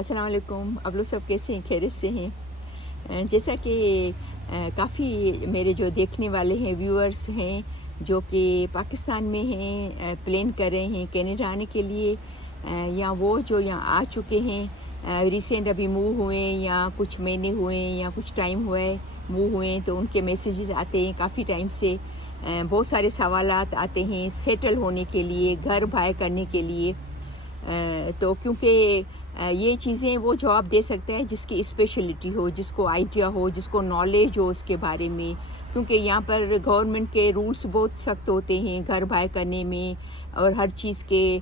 अस्सलाम वालेकुम। आप लोग सब कैसे हैं? खैरियत से हैं? जैसा कि काफ़ी मेरे जो देखने वाले हैं, व्यूअर्स हैं, जो कि पाकिस्तान में हैं, प्लान कर रहे हैं कनाडा आने के लिए, या वो जो यहाँ आ चुके हैं, रिसेंट अभी मूव हुए या कुछ महीने हुए या कुछ टाइम हुआ है मूव हुए, तो उनके मैसेजेस आते हैं काफ़ी टाइम से। बहुत सारे सवालात आते हैं सेटल होने के लिए, घर बाय करने के लिए। तो क्योंकि ये चीज़ें वो जवाब दे सकता है जिसकी स्पेशलिटी हो, जिसको आइडिया हो, जिसको नॉलेज हो उसके बारे में। क्योंकि यहाँ पर गवर्नमेंट के रूल्स बहुत सख्त होते हैं घर बाय करने में, और हर चीज़ के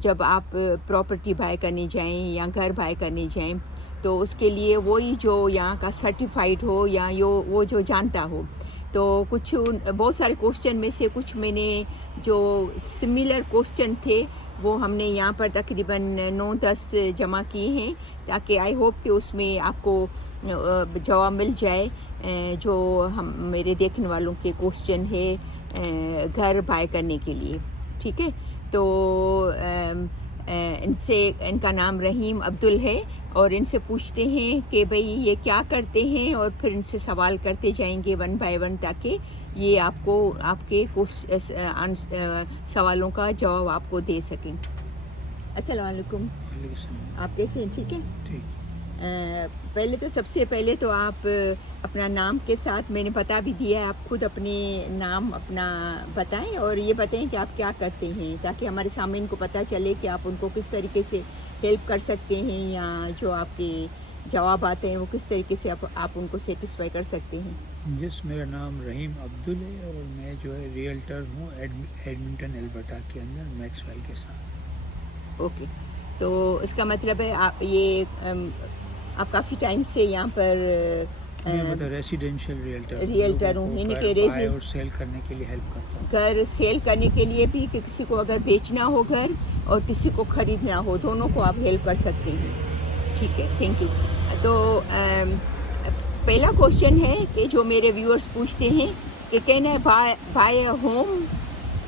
जब आप प्रॉपर्टी बाय करने जाएं या घर बाय करने जाएं, तो उसके लिए वही जो यहाँ का सर्टिफाइड हो या वो जो जानता हो। तो बहुत सारे क्वेश्चन में से कुछ मैंने जो सिमिलर क्वेश्चन थे वो हमने यहाँ पर तकरीबन 9-10 जमा किए हैं, ताकि आई होप कि उसमें आपको जवाब मिल जाए जो हम मेरे देखने वालों के क्वेश्चन है घर बाय करने के लिए। ठीक है, तो इनका नाम रहीम अब्दुल है, और इनसे पूछते हैं कि भाई ये क्या करते हैं, और फिर इनसे सवाल करते जाएंगे वन बाय वन, ताकि ये आपको आपके सवालों का जवाब आपको दे सकें। अस्सलाम वालेकुम। आप कैसे हैं? ठीक है। ठीक। पहले तो सबसे पहले तो आप अपना नाम के साथ मैंने बता भी दिया है, आप खुद अपने नाम अपना बताएं और ये बताएं कि आप क्या करते हैं, ताकि हमारे सामने को पता चले कि आप उनको किस तरीके से हेल्प कर सकते हैं, या जो आपके जवाब आते हैं वो किस तरीके से आप उनको सेटिस्फाई कर सकते हैं। जिस मेरा नाम रहीम अब्दुल है और मैं जो है रियल्टर हूँ एडमिंटन एल्बर्टा के अंदर मैक्सवेल के साथ। ओके, तो इसका मतलब है आप काफ़ी टाइम से यहाँ पर मैं मतलब रेसिडेंशियल रियल्टर हूँ, यानी कि बाय और सेल करने के लिए हेल्प करता हूँ। घर सेल करने के लिए भी, कि किसी को अगर बेचना हो घर और किसी को ख़रीदना हो, दोनों को आप हेल्प कर सकते हैं। ठीक है, थैंक यू। तो पहला क्वेश्चन है कि जो मेरे व्यूअर्स पूछते हैं कि can I buy a home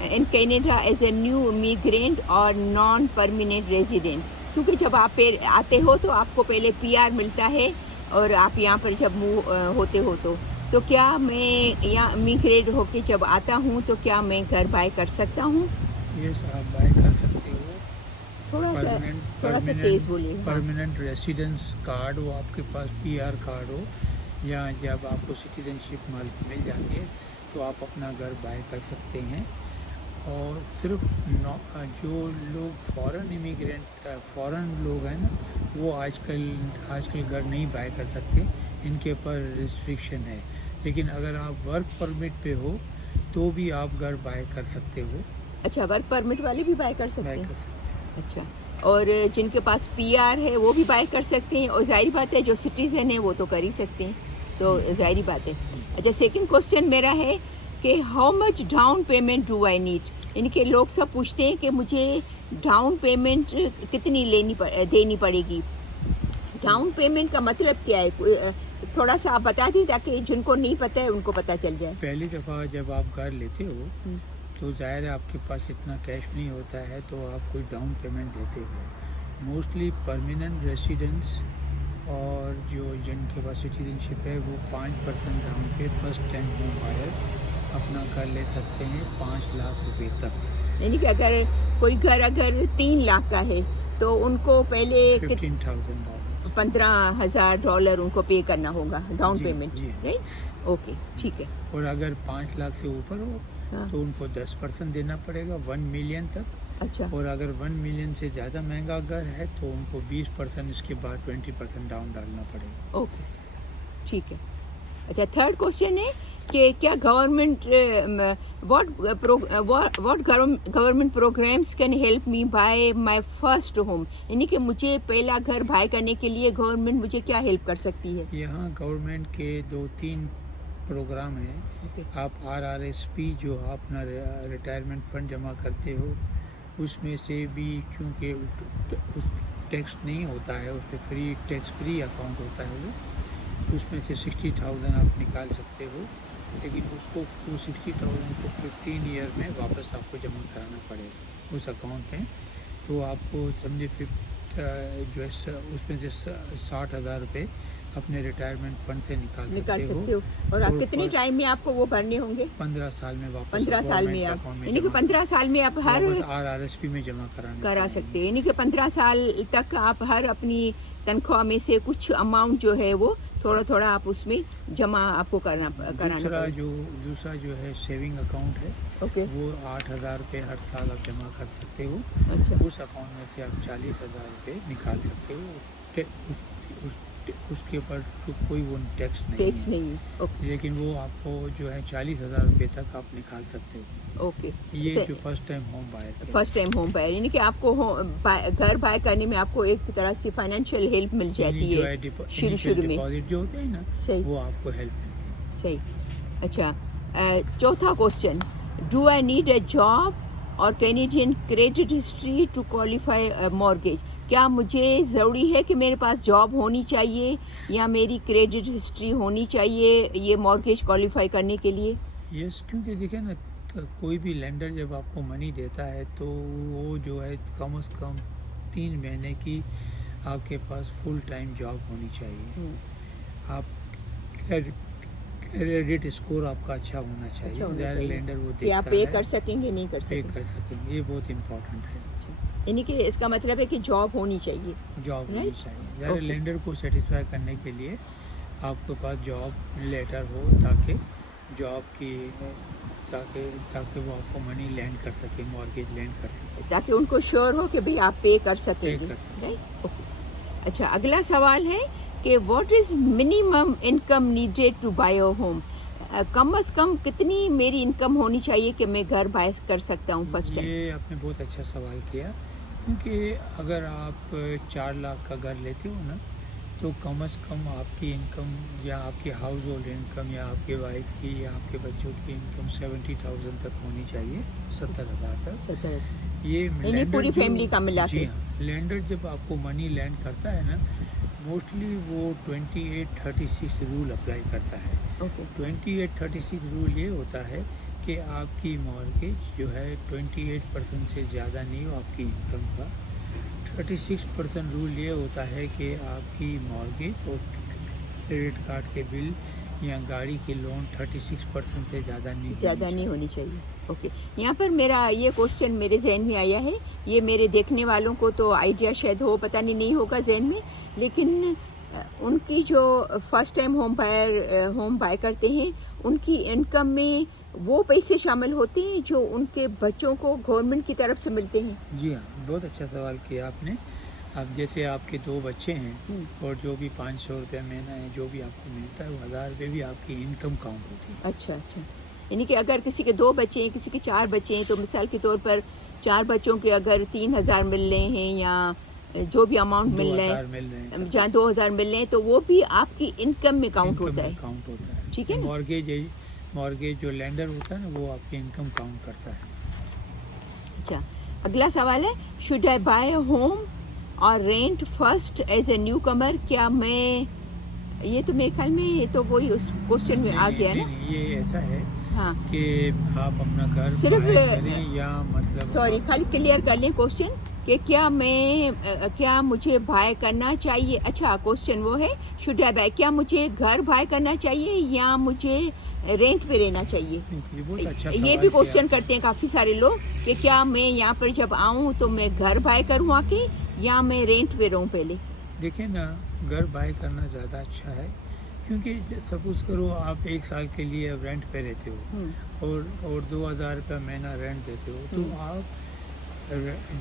in Canada as a new immigrant और नॉन परमानेंट रेजिडेंट। क्योंकि जब आप आते हो तो आपको पहले पीआर मिलता है, और आप यहाँ पर जब मूव होते हो तो क्या मैं यहाँ इमिग्रेट होके जब आता हूँ तो क्या मैं घर बाय कर सकता हूँ? यस, आप बाय कर सकते हो। थोड़ा सा तेज़ बोलिए। परमानेंट रेसिडेंस कार्ड हो आपके पास, पीआर कार्ड हो, या जब आपको सिटीजनशिप मिल जाती है तो आप अपना घर बाय कर सकते हैं। और सिर्फ जो लोग फ़ॉरेन लोग हैं ना, वो आजकल घर नहीं बाय कर सकते, इनके ऊपर रिस्ट्रिक्शन है। लेकिन अगर आप वर्क परमिट पे हो तो भी आप घर बाय कर सकते हो। अच्छा, वर्क परमिट वाले भी बाय कर सकते बाय हैं? कर सकते हैं। अच्छा, और जिनके पास पीआर है वो भी बाय कर सकते हैं, और जाहिर बात है जो सिटीज़न है वो तो कर ही सकते हैं, तो जाहिर बात है। अच्छा, सेकंड क्वेश्चन मेरा है कि how much down payment do I need. यानी कि लोग सब पूछते हैं कि मुझे डाउन पेमेंट कितनी देनी पड़ेगी। डाउन पेमेंट का मतलब क्या है? थोड़ा सा आप बता दें ताकि जिनको नहीं पता है उनको पता चल जाए। पहली दफ़ा जब आप घर लेते हो तो ज़ाहिर है आपके पास इतना कैश नहीं होता है, तो आप कोई डाउन पेमेंट देते हो। मोस्टली परमानेंट रेसिडेंट्स और जिनके पास सिटीजनशिप है वो 5% डाउन पे फर्स्ट टाइम होम बायर अपना घर ले सकते हैं 5 लाख रुपए तक। यानी कि अगर कोई घर अगर 3 लाख का है तो उनको पहले $15,000 $15,000 उनको पे करना होगा डाउन पेमेंट, जी। राइट? ओके, ठीक है। और अगर 5 लाख से ऊपर हो हाँ। तो उनको 10% देना पड़ेगा 1 मिलियन तक। अच्छा, और अगर 1 मिलियन से ज़्यादा महंगा घर है तो उनको 20%, इसके बाद 20% डाउन डालना पड़ेगा। ओके, ठीक है। अच्छा, थर्ड क्वेश्चन है कि क्या government what government programs can help me buy my first home. यानी कि मुझे पहला घर बाय करने के लिए गवर्नमेंट मुझे क्या हेल्प कर सकती है? यहाँ गवर्नमेंट के 2-3 प्रोग्राम हैं। ओके, आप RRSP जो आप अपना रिटायरमेंट फंड जमा करते हो उसमें से भी, क्योंकि उस टैक्स नहीं होता है, उस पर टैक्स फ्री अकाउंट होता है वो, उसमें से 60,000 आप निकाल सकते हो। लेकिन उसको 60,000 को 15 ईयर में वापस आपको जमा कराना पड़ेगा उस अकाउंट में। तो आपको समझे जो है उसमें से 60,000 रुपये अपने रिटायरमेंट फंड से निकाल सकते हो। और आप कितने टाइम में आपको वो भरने होंगे? 15 साल में वापस 15 साल में आप, यानी कि 15 साल में आप हर RRSP में जमा करा सकते हो, यानी कि 15 साल तक आप हर अपनी तनख्वाह में से कुछ अमाउंट जो है वो थोड़ा थोड़ा आप उसमें जमा आपको कराना। दूसरा जो है सेविंग अकाउंट है, ओके, वो 8,000 रुपये हर साल आप जमा कर सकते हो। अच्छा, उस अकाउंट में से आप 40,000 रुपये निकाल सकते हो। उसके ऊपर तो कोई वो टैक्स नहीं है। ओके, लेकिन वो आपको जो है 40,000 रुपये तक आप निकाल सकते हो। ओके, ये जो फर्स्ट टाइम होम बायर यानी कि आपको घर बाय करने में आपको एक तरह से फाइनेंशियल हेल्प मिल जाती है शुरू में, डिपॉजिट जो होते हैं ना, सही, वो आपको हेल्प मिलती है। सही। अच्छा, चौथा question, do I need a job or Canadian credit history to qualify mortgage? क्या मुझे ज़रूरी है कि मेरे पास जॉब होनी चाहिए या मेरी क्रेडिट हिस्ट्री होनी चाहिए ये मॉर्गेज क्वालिफाई करने के लिए? यस, क्योंकि देखिए ना, कोई भी लेंडर जब आपको मनी देता है तो वो जो है कम से कम 3 महीने की आपके पास फुल टाइम जॉब होनी चाहिए। आप क्रेडिट स्कोर आपका अच्छा होना चाहिए। लेंडर वो देखता है आप पे कर सकेंगे, नहीं कर सकेंगे, पे कर सकेंगे, ये बहुत इम्पोर्टेंट है। यानी कि इसका मतलब है कि जॉब होनी चाहिए, जॉब होनी चाहिए। लेंडर को सेटिस्फाई करने के लिए आपके पास जॉब लेटर हो, ताकि जॉब की ताकि वो आपको मनी लैंड कर सके, मॉर्गेज लैंड कर सके, ताकि उनको श्योर हो कि भाई आप पे कर सकेंगे। ओके, अच्छा, अगला सवाल है कि what is minimum income needed to buy a home? कम से कम कितनी मेरी इनकम होनी चाहिए कि मैं घर बाय कर सकता हूँ फर्स्ट टाइम? ये आपने बहुत अच्छा सवाल किया, क्योंकि अगर आप 4 लाख का घर लेते हो ना, तो कम से कम आपकी इनकम या आपकी हाउस होल्ड इनकम या आपके वाइफ की या आपके बच्चों की इनकम 70,000 तक होनी चाहिए, 70,000 तक। 70,000, ये पूरी फैमिली का मिला के? जी हाँ, लेंडर जब आपको मनी लैंड करता है ना, मोस्टली वो 2836 रूल अप्लाई करता है। ओके, 2836 रूल ये होता है कि आपकी मॉर्गेज जो है 28% से ज़्यादा नहीं हो आपकी इनकम का। 36% रूल ये होता है कि आपकी मॉर्गेज और क्रेडिट कार्ड के बिल या गाड़ी की लोन 36% से ज़्यादा नहीं होनी चाहिए। ओके, यहाँ पर मेरा ये क्वेश्चन मेरे जहन में आया है, ये मेरे देखने वालों को तो आइडिया शायद हो, पता नहीं होगा जहन में, लेकिन उनकी जो फर्स्ट टाइम होम बाय करते हैं, उनकी इनकम में वो पैसे शामिल होते हैं जो उनके बच्चों को गवर्नमेंट की तरफ से मिलते हैं? जी हाँ, बहुत अच्छा सवाल किया आपने। अब जैसे आपके 2 बच्चे हैं और जो भी 500 रुपये महीना है जो भी आपको मिलता है, वो 1000 रुपये भी आपकी इनकम काउंट होती है। अच्छा, यानी कि अगर किसी के 2 बच्चे हैं, किसी के 4 बच्चे हैं, तो मिसाल के तौर पर 4 बच्चों के अगर 3,000 मिल रहे हैं या जो भी अमाउंट मिल रहे हैं, जहाँ 2,000 मिल रहे हैं, तो वो भी आपकी इनकम में काउंट होता है। ठीक है, मॉर्गेज जो लेंडर होता है ना, वो आपकी इनकम काउंट करता है। अच्छा, अगला सवाल है, should I buy a home or rent first as a newcomer? क्या मैं, ये तो मेरे ख्याल में ये तो वही उस क्वेश्चन में आ गया ना। ये ऐसा है, हाँ, कि आप अपना घर सिर्फ करें या मतलब, सॉरी, खाली क्लियर कर लें क्वेश्चन कि क्या मुझे बाय करना चाहिए? अच्छा, क्वेश्चन वो है, शुड आई बाय, क्या मुझे घर बाय करना चाहिए या मुझे रेंट पे रहना चाहिए? ये भी क्वेश्चन करते हैं काफ़ी सारे लोग कि क्या मैं यहाँ पर जब आऊँ तो मैं घर बाय करूँ आके या मैं रेंट पे रहूँ पहले? देखिए ना, घर बाय करना ज़्यादा अच्छा है, क्योंकि सपोज करो आप 1 साल के लिए अब रेंट पे रहते हो और 2,000 रुपये महीना रेंट देते हो, तो आप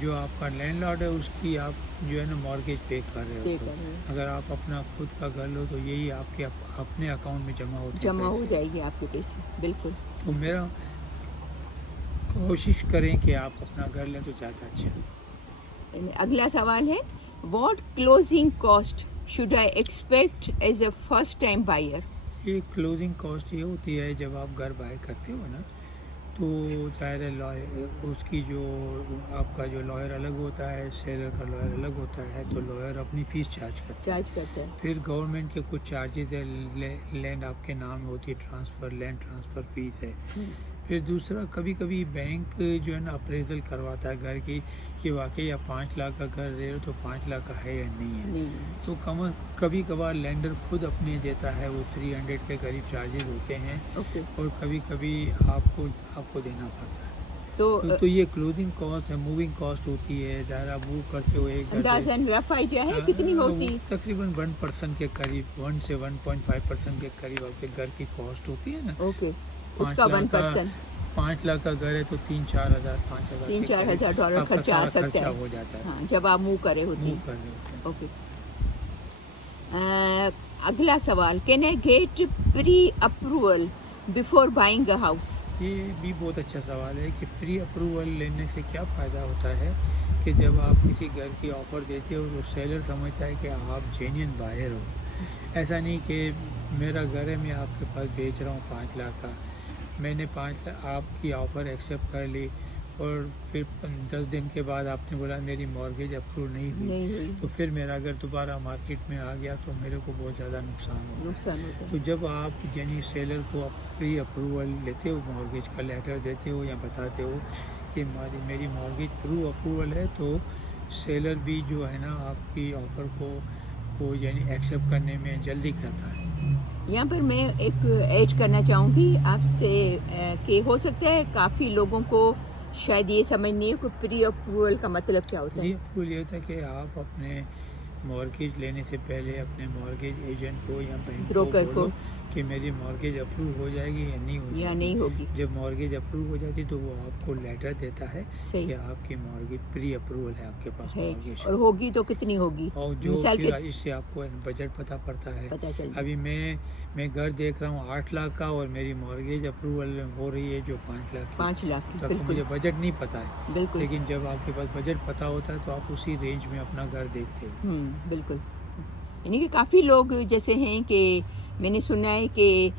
जो आपका लैंडलॉर्ड है उसकी आप जो है ना मॉर्गेज पे कर रहे हो। अगर आप अपना खुद का घर लो तो यही आपके अपने अकाउंट में जमा हो जाएगी आपके पैसे, बिल्कुल। तो मेरा कोशिश करें कि आप अपना घर लें तो ज़्यादा अच्छा है। अगला सवाल है, what closing cost should I expect as a first time buyer? ये क्लोजिंग कॉस्ट ये होती है, जब आप घर बाय करते हो ना, तो ज़ाहिर है उसकी जो आपका जो लॉयर अलग होता है, सेलर का लॉयर अलग होता है, तो लॉयर अपनी फ़ीस चार्ज करता है। फिर गवर्नमेंट के कुछ चार्जेस है, लैंड आपके नाम होती है, लैंड ट्रांसफ़र फ़ीस है, फिर दूसरा, कभी कभी बैंक जो है ना अप्रेजल करवाता है घर की कि वाकई आप 5 लाख का घर रहे हो तो 5 लाख का है या नहीं है। नहीं। तो कभी कभार लैंडर खुद अपने देता है, वो 300 के करीब चार्जेस होते हैं, ओके। और कभी कभी आपको देना पड़ता है। तो तो ये क्लोजिंग कॉस्ट है, मूविंग कॉस्ट होती है, ज़्यादा मूव करते हुए एक घर से। अंदाजन रफ आइडिया है कितनी वो होती? तकरीबन 1% के करीब, 1 से 1.5% के करीब आपके घर की कॉस्ट होती है ना। ओके, 5 उसका लाख का 1%। 5 लाख का घर है तो 3-4 हज़ार, 5 हज़ार, 3-4 हज़ार डॉलर खर्चा आ सकता है। हो जाता है। हाँ, जब आप मूव करे होती मूव हैं। कर रहे होते हैं। ओके। अगला सवाल, can I get pre approval before buying a house? ये भी बहुत अच्छा सवाल है कि प्री अप्रूवल लेने से क्या फ़ायदा होता है कि जब आप किसी घर की ऑफ़र देते हो तो सेलर समझता है कि आप जेन्युइन बायर हो। ऐसा नहीं कि मेरा घर है, मैं आपके पास बेच रहा हूँ 5 लाख का, मैंने 5 लाख आपकी ऑफ़र एक्सेप्ट कर ली और फिर 10 दिन के बाद आपने बोला मेरी मॉर्गेज अप्रूव नहीं हुई, तो फिर मेरा घर दोबारा मार्केट में आ गया तो मेरे को बहुत ज़्यादा नुकसान होता है। तो जब आप यानी सेलर को प्री अप्रूवल लेते हो, मॉर्गेज का लेटर देते हो या बताते हो कि मेरी मॉर्गेज प्रू अप्रूवल है, तो सेलर भी जो है ना आपकी ऑफ़र को यानी एक्सेप्ट करने में जल्दी करता है। यहाँ पर मैं एक ऐड करना चाहूँगी आपसे कि हो सकता है काफ़ी लोगों को शायद ये समझ नहीं है कि प्री अप्रूवल का मतलब क्या होता है। प्री अप्रूवल ये होता है कि आप अपने मॉर्गेज लेने से पहले अपने मॉर्गेज एजेंट को या बैंक ब्रोकर को बोलो कि मेरी मॉर्गेज अप्रूव हो जाएगी या नहीं हो जाएगी। या नहीं होगी। जब मॉर्गेज अप्रूव हो जाती तो वो आपको लेटर देता है सही। कि आपकी मॉर्गेज प्री अप्रूवल है आपके पास है, मॉर्गेज। और होगी तो कितनी होगी, और जो मिसाल फिर के इससे आपको बजट पता पड़ता है। पता चल अभी मैं घर देख रहा हूँ 8 लाख का और मेरी मॉर्गेज अप्रूवल हो रही है जो 5 लाख की। 5 लाख की, तो बिल्कुल मुझे बजट नहीं पता है, बिल्कुल। लेकिन जब आपके पास बजट पता होता है तो आप उसी रेंज में अपना घर देखते हो। बिल्कुल। यानी कि काफ़ी लोग जैसे हैं कि मैंने सुना है कि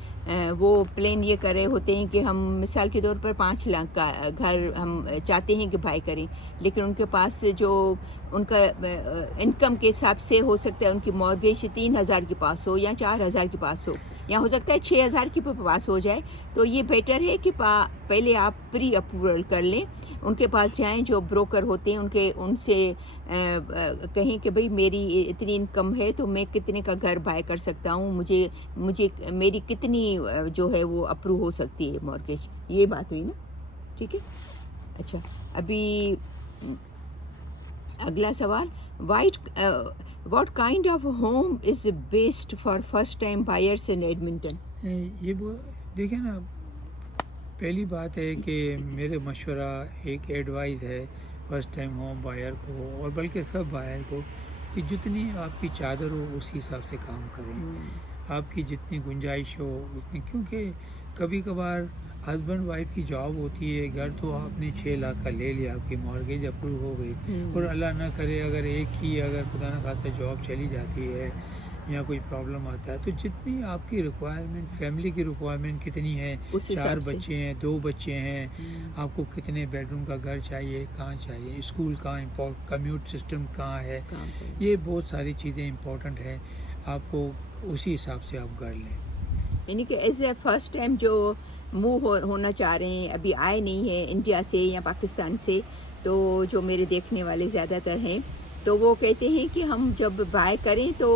वो प्लान ये कर रहे होते हैं कि हम मिसाल के तौर पर 5 लाख का घर हम चाहते हैं कि बाय करें, लेकिन उनके पास जो उनका इनकम के हिसाब से हो सकता है उनकी मॉर्गेज 3,000 के पास हो या 4,000 के पास हो, या हो सकता है 6,000 के पास हो जाए। तो ये बेटर है कि पहले आप प्री अप्रूवल कर लें, उनके पास जाएं जो ब्रोकर होते हैं, उनसे कहें कि भाई मेरी इतनी इनकम है तो मैं कितने का घर बाय कर सकता हूँ, मुझे मेरी कितनी जो है वो अप्रूव हो सकती है मॉर्गेज। ये बात हुई ना, ठीक है। अच्छा, अभी अगला सवाल, what kind of home is best for first time buyers in Edmonton? ये वो देखिए ना, पहली बात है कि मेरे मशवरा एक एडवाइस है फर्स्ट टाइम होम बायर को और बल्कि सब बायर को कि जितनी आपकी चादर हो उसी हिसाब से काम करें। आपकी जितनी गुंजाइश हो उतनी, क्योंकि कभी कभार हस्बैंड वाइफ की जॉब होती है, घर तो आपने 6 लाख का ले लिया, आपकी मॉर्गेज अप्रूव हो गई, और अल्लाह ना करे अगर एक ही अगर खुदा ना खास्ता जॉब चली जाती है या कोई प्रॉब्लम आता है, तो जितनी आपकी रिक्वायरमेंट, फैमिली की रिक्वायरमेंट कितनी है, 4 बच्चे हैं, 2 बच्चे हैं, आपको कितने बेडरूम का घर चाहिए, कहाँ चाहिए, स्कूल कहाँ, कम्यूट सिस्टम कहाँ है, ये बहुत सारी चीज़ें इंपॉर्टेंट हैं, आपको उसी हिसाब से आप घर लें। यानी कि एज ए फर्स्ट टाइम जो मूव होना चाह रहे हैं, अभी आए नहीं हैं इंडिया से या पाकिस्तान से, तो जो मेरे देखने वाले ज़्यादातर हैं, तो वो कहते हैं कि हम जब बाय करें तो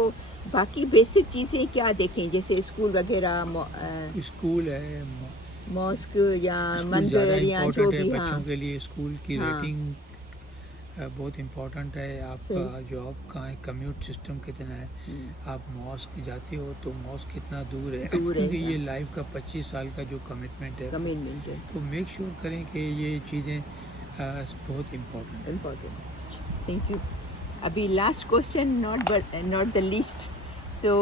बाकी बेसिक चीज़ें क्या देखें, जैसे स्कूल वगैरह, स्कूल है, मॉस्क या मंदिर या जो भी। बच्चों के लिए स्कूल की रेटिंग बहुत इम्पोर्टेंट है, आपका जॉब कहाँ है, कम्यूट सिस्टम कितना है, आप मॉस्क जाते हो तो मॉस्क कितना दूर है, क्योंकि ये लाइफ का 25 साल का जो कमिटमेंट है, तो मेक श्योर करें कि ये चीज़ें बहुत इम्पोर्टेंट। Thank you. अभी last question, not the least, so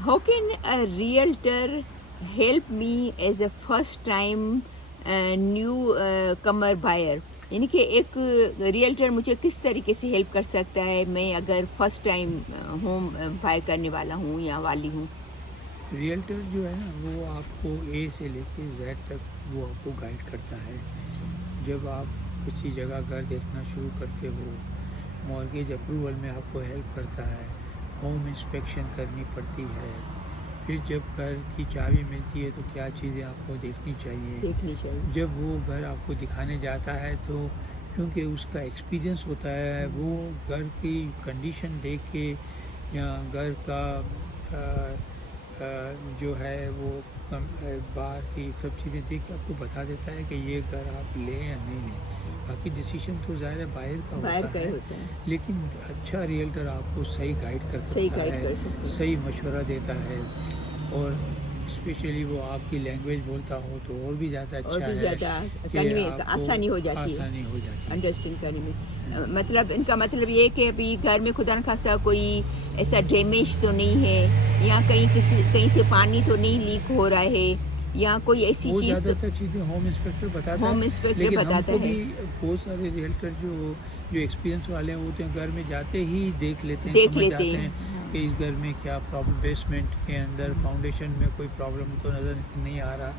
how can a realtor help me as a first time newcomer buyer? यानी कि एक रियल्टर मुझे किस तरीके से हेल्प कर सकता है, मैं अगर फर्स्ट टाइम होम बाय करने वाला हूँ या वाली हूँ? रियल्टर जो है ना वो आपको ए से लेके जेड तक वो आपको गाइड करता है। जब आप किसी जगह घर देखना शुरू करते हो, मॉर्गेज अप्रूवल में आपको हेल्प करता है, होम इंस्पेक्शन करनी पड़ती है, फिर जब घर की चाबी मिलती है तो क्या चीज़ें आपको देखनी चाहिए। देखनी चाहिए। जब वो घर आपको दिखाने जाता है तो क्योंकि उसका एक्सपीरियंस होता है, वो घर की कंडीशन देख के या घर का जो है वो बाहर की सब चीज़ें देख के आपको बता देता है कि ये घर आप लें या नहीं लें। बाकी डिसीजन तो ज़ाहिर है बाहर का बाहर होता का ही है, होता है। लेकिन अच्छा रियल्टर आपको सही गाइड कर सही सकता गाइड है, कर सकते हैं। सही मशवरा देता है। और स्पेशली वो आपकी लैंग्वेज बोलता हो तो और भी ज़्यादा और अच्छा भी है ज़्यादा कि कन्वे आपको आसानी हो जाती है आसानी हो जाती है। अंडरस्टैंड करने में। मतलब इनका मतलब ये है कि अभी घर में खुदा न खासा कोई ऐसा डैमेज तो नहीं है, या कहीं से पानी तो नहीं लीक हो रहा है, या कोई ऐसी वो चीज़ तो ज़्यादातर चीज़ें होम इंस्पेक्टर बताता होम है, इंस्पेक्टर लेकिन बताता हमको है। भी बहुत सारे रियल्टर जो एक्सपीरियंस वाले हैं वो तो घर में जाते ही देख लेते हैं, देख समझ लेते जाते हैं। हैं कि इस घर में क्या प्रॉब्लम, बेसमेंट के अंदर फाउंडेशन में कोई प्रॉब्लम तो नज़र नहीं आ रहा।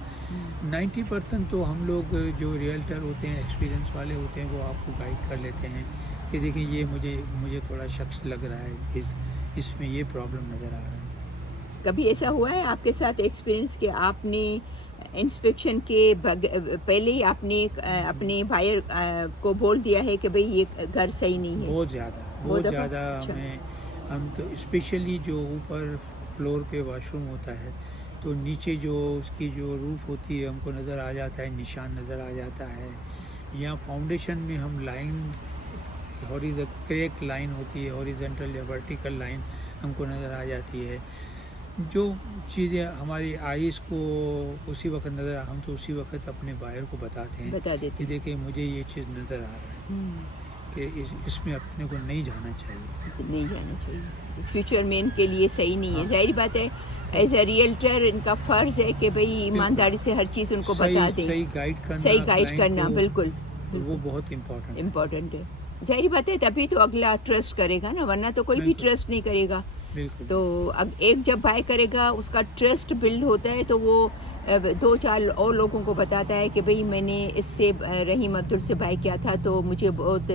90% तो हम लोग जो रियल्टर होते हैं, एक्सपीरियंस वाले होते हैं, वो आपको गाइड कर लेते हैं कि देखिए ये मुझे थोड़ा शख्स लग रहा है, इसमें ये प्रॉब्लम नज़र आ रहा है। कभी ऐसा हुआ है आपके साथ एक्सपीरियंस कि आपने इंस्पेक्शन के पहले ही आपने अपने बायर को बोल दिया है कि भाई ये घर सही नहीं है? बहुत बहुत दफ़ा? ज़्यादा अच्छा। हम तो स्पेशली जो ऊपर फ्लोर पे वॉशरूम होता है तो नीचे जो उसकी जो रूफ़ होती है हमको नज़र आ जाता है, निशान नज़र आ जाता है। या फाउंडेशन में हम लाइन क्रैक लाइन होती है, हॉरिजॉन्टल या वर्टिकल लाइन हमको नज़र आ जाती है। जो चीज़ें हमारी आइज़ को उसी वक्त नज़र हम तो उसी वक्त अपने बायर को बताते हैं बता देते कि देखिए मुझे ये चीज़ नज़र आ रहा है कि इसमें अपने को नहीं जाना चाहिए। तो नहीं जाना चाहिए, फ्यूचर में इनके लिए सही नहीं है। जाहिर बात है एज ए रियल्टर इनका फ़र्ज़ है कि भाई ईमानदारी से हर चीज़ उनको बता दें, सही गाइड करना, सही गाइड क्लाइंट करना। को, बिल्कुल वो बहुत इम्पोर्टेंट है। इम्पोर्टेंट है। जाहिर बात है तभी तो अगला ट्रस्ट करेगा ना, वरना तो कोई भी बिल्कुल। ट्रस्ट नहीं करेगा। बिल्कुल। तो अब एक जब बाय करेगा उसका ट्रस्ट बिल्ड होता है तो वो 2-4 और लोगों को बताता है कि भाई मैंने इससे रहीम अब्दुल से बाय किया था तो मुझे बहुत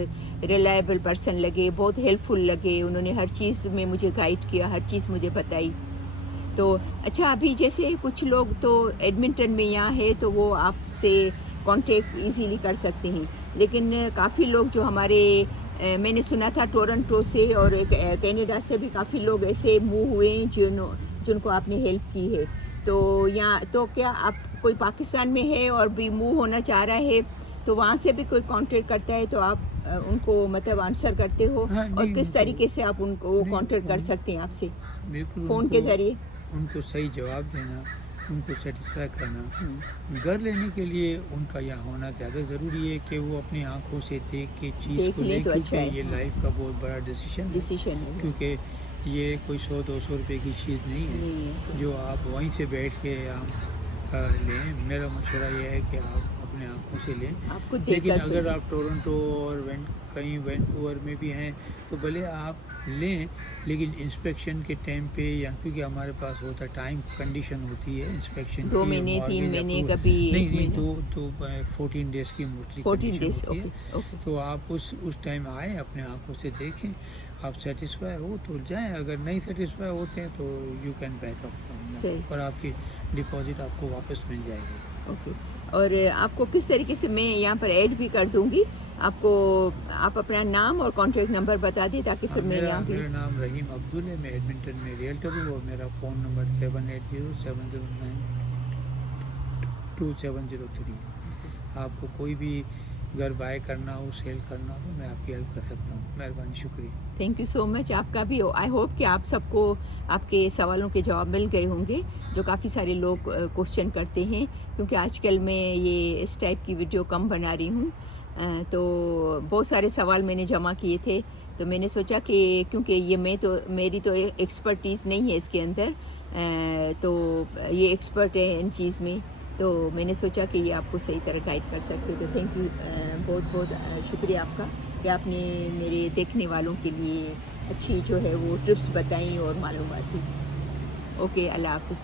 रिलायबल पर्सन लगे, बहुत हेल्पफुल लगे, उन्होंने हर चीज़ में मुझे गाइड किया, हर चीज़ मुझे बताई। तो अच्छा, अभी जैसे कुछ लोग तो एडमिंटन में यहाँ है तो वो आपसे कांटेक्ट इजीली कर सकते हैं, लेकिन काफ़ी लोग जो हमारे मैंने सुना था टोरंटो से और एक कनाडा से भी काफ़ी लोग ऐसे मूव हुए हैं जिनको आपने हेल्प की है। तो यहाँ तो क्या आप कोई पाकिस्तान में है और भी मूव होना चाह रहा है तो वहाँ से भी कोई कांटेक्ट करता है तो आप उनको मतलब आंसर करते हो? हाँ, और नहीं, किस उनको तरीके से आप उनको नहीं, कांटेक्ट कर उन- सकते हैं आपसे? बिल्कुल फ़ोन के ज़रिए? उनको सही जवाब देना, उनको सेटिस्फाई करना। घर लेने के लिए उनका यहाँ होना ज़्यादा ज़रूरी है कि वो अपनी आंखों से देख के चीज़ देख को ले ले, तो क्योंकि अच्छा है। ये हाँ। लाइफ का बहुत बड़ा डिसीजन है। डिसीजन है वो। क्योंकि ये कोई 100-200 रुपए की चीज़ नहीं है नहीं है। जो आप वहीं से बैठ के आप लें। मेरा मशवरा ये है कि आप अपने आंखों से लें। आपको लेकिन देखकर अगर फिर आप टोरंटो और कहीं वैंकूवर में भी हैं तो भले आप लें, लेकिन इंस्पेक्शन के टाइम पे, या क्योंकि हमारे पास होता टाइम कंडीशन होती है इंस्पेक्शन 2 की, महीने, 3 mortgage महीने, approval- कभी 1 नहीं महीना? दो 14 डेज़ की मोस्टली 14 कंडीशन डेज़, होती है। Okay, okay. तो आप उस टाइम आए, अपने आंखों से देखें, आप सेटिस्फाई हो तो जाएं, अगर नहीं सेटिस्फाई होते हैं तो यू कैन बैक सही। अप और आपकी डिपॉजिट आपको वापस मिल जाएगी। ओके। और आपको किस तरीके से, मैं यहाँ पर ऐड भी कर दूँगी, आप अपना नाम और कॉन्टैक्ट नंबर बता दें ताकि फिर मैं यहाँ भी। मेरा नाम रहीम अब्दुल है, मैं एडमिंटन में रियल्टर हूँ और मेरा फ़ोन नंबर 780-709-2703। आपको कोई भी घर बाय करना हो, सेल करना हो, मैं आपकी हेल्प कर सकता हूँ। मेहरबानी, शुक्रिया। Thank you so much. आपका भी आई होप कि आप सबको आपके सवालों के जवाब मिल गए होंगे जो काफ़ी सारे लोग क्वेश्चन करते हैं, क्योंकि आजकल मैं ये इस टाइप की वीडियो कम बना रही हूँ। तो बहुत सारे सवाल मैंने जमा किए थे, तो मैंने सोचा कि क्योंकि ये मेरी तो एक्सपर्टीज़ नहीं है इसके अंदर, तो ये एक्सपर्ट है इन चीज़ में, तो मैंने सोचा कि ये आपको सही तरह गाइड कर सकते हो। तो थैंक यू, बहुत बहुत शुक्रिया आपका कि आपने मेरे देखने वालों के लिए अच्छी जो है वो टिप्स बताई और मालूमात दी। ओके, अल्लाह हाफ़िज़।